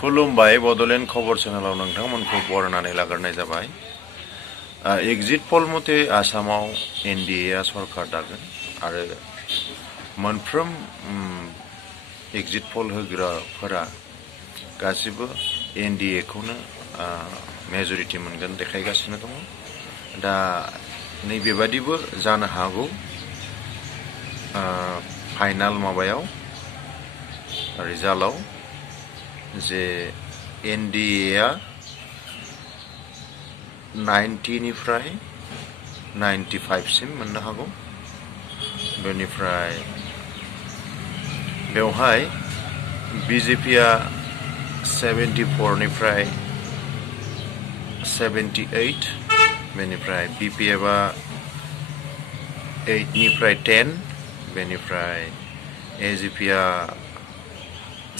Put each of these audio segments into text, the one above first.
खुलुमबाय बड'लेण्ड खबर चेनेलाव नोंथांमोनखौ बरायनानै लाग्रोनाय जाबाय। एग्जिट पल मथे आसामाव एनडिएआ सरकार दागोन आरो मोनफ्रोम एग्जिट पल होग्राफोरा गासिबो एनडिएखौनो मेजरिटी मोनगोन देखायगासिनो दङ। दा नैबेबादिबो जानो हागौ फाइनाल माबायाव रिजाल्टआव जे एनडिएआ 90 निफ्राय 95 सिम मोननो हागौ। बेनिफ्राय बेवहाय बिजेपिआ 74 निफ्राय 78, बेनिफ्राय बिपिएफआ 8 निफ्राय 10, बेनिफ्राय एजिपिआ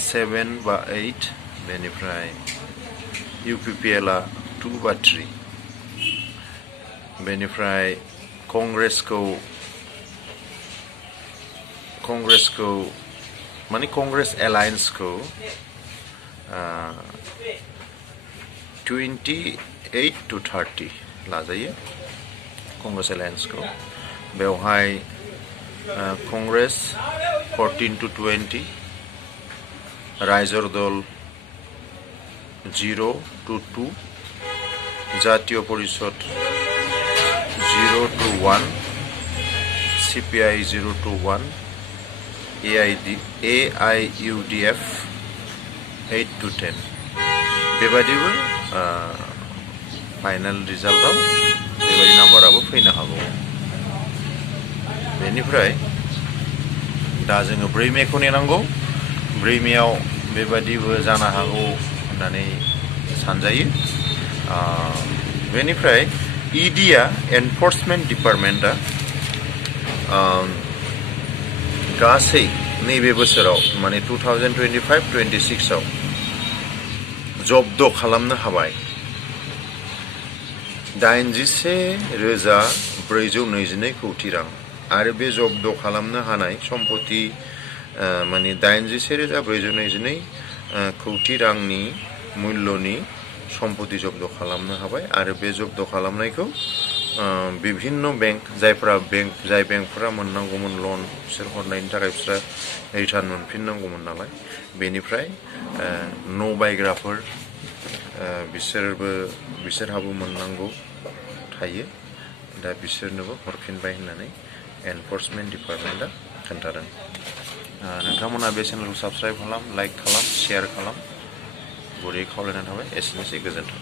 7 बा 8, बेनिफ्राय इउपिपिएलआ 2 बा 3, बेनिफ्राय कंग्रेसखौ माने कंग्रेस एलायन्सखौ 28 to 30 लाजायो। कंग्रेस एलायन्सखौ बेवहाय कंग्रेस 14 to 20, रायजर दल 0 to 2, জাতীয় পরিষদ 0 to 1, CPI 0 to 1, AIUDF 8 to 10 बेबादिबो final रिजाल्टआव बेबादि नाम्बाराबो फैनो हागौ। बेनिफ्राय दा जोङो 4 मेखौ नेनांगौ। 4 मेआव बेबादिबो जानो हागौ होननानै सानजायो। बेनिफ्राय इडिआ एनफोर्समेन्ट डिपार्टमेन्टआ गासै नैबे बोसोराव माने 2025-26आव जब्द खालामनो हाबाय 81,422 कौटि रां आरो बे जब्द खालामनो हानाय सम्पति माने 81,422 कौटि रांनि मूल्यनि सम्पति जब्द खालामनो हाबाय आरो बे जब्द खालामनायखौ विभिन्न बैंक जाय बेंकफोरा मोननांगौमोन लन बिसोर हरनायनि थाखाय बिसोर रिटार्न मोनफिननांगौमोन नालाय बेनिफ्राय न' बायग्राफोर बिसोरहाबो मोननांगौ थायो। दा बिसोरनोबो हरफिनबाय होननानै एनफोर्समेन्ट डिपार्टमेन्टआ खोन्थादों। नोंथांमोना बे चेनेलखौ साबस्क्राइब खालाम, लाइक खालाम, शेयार खालाम, गुरै खावलायनाय थाबाय। एसेनोसै, गोजोन्थों।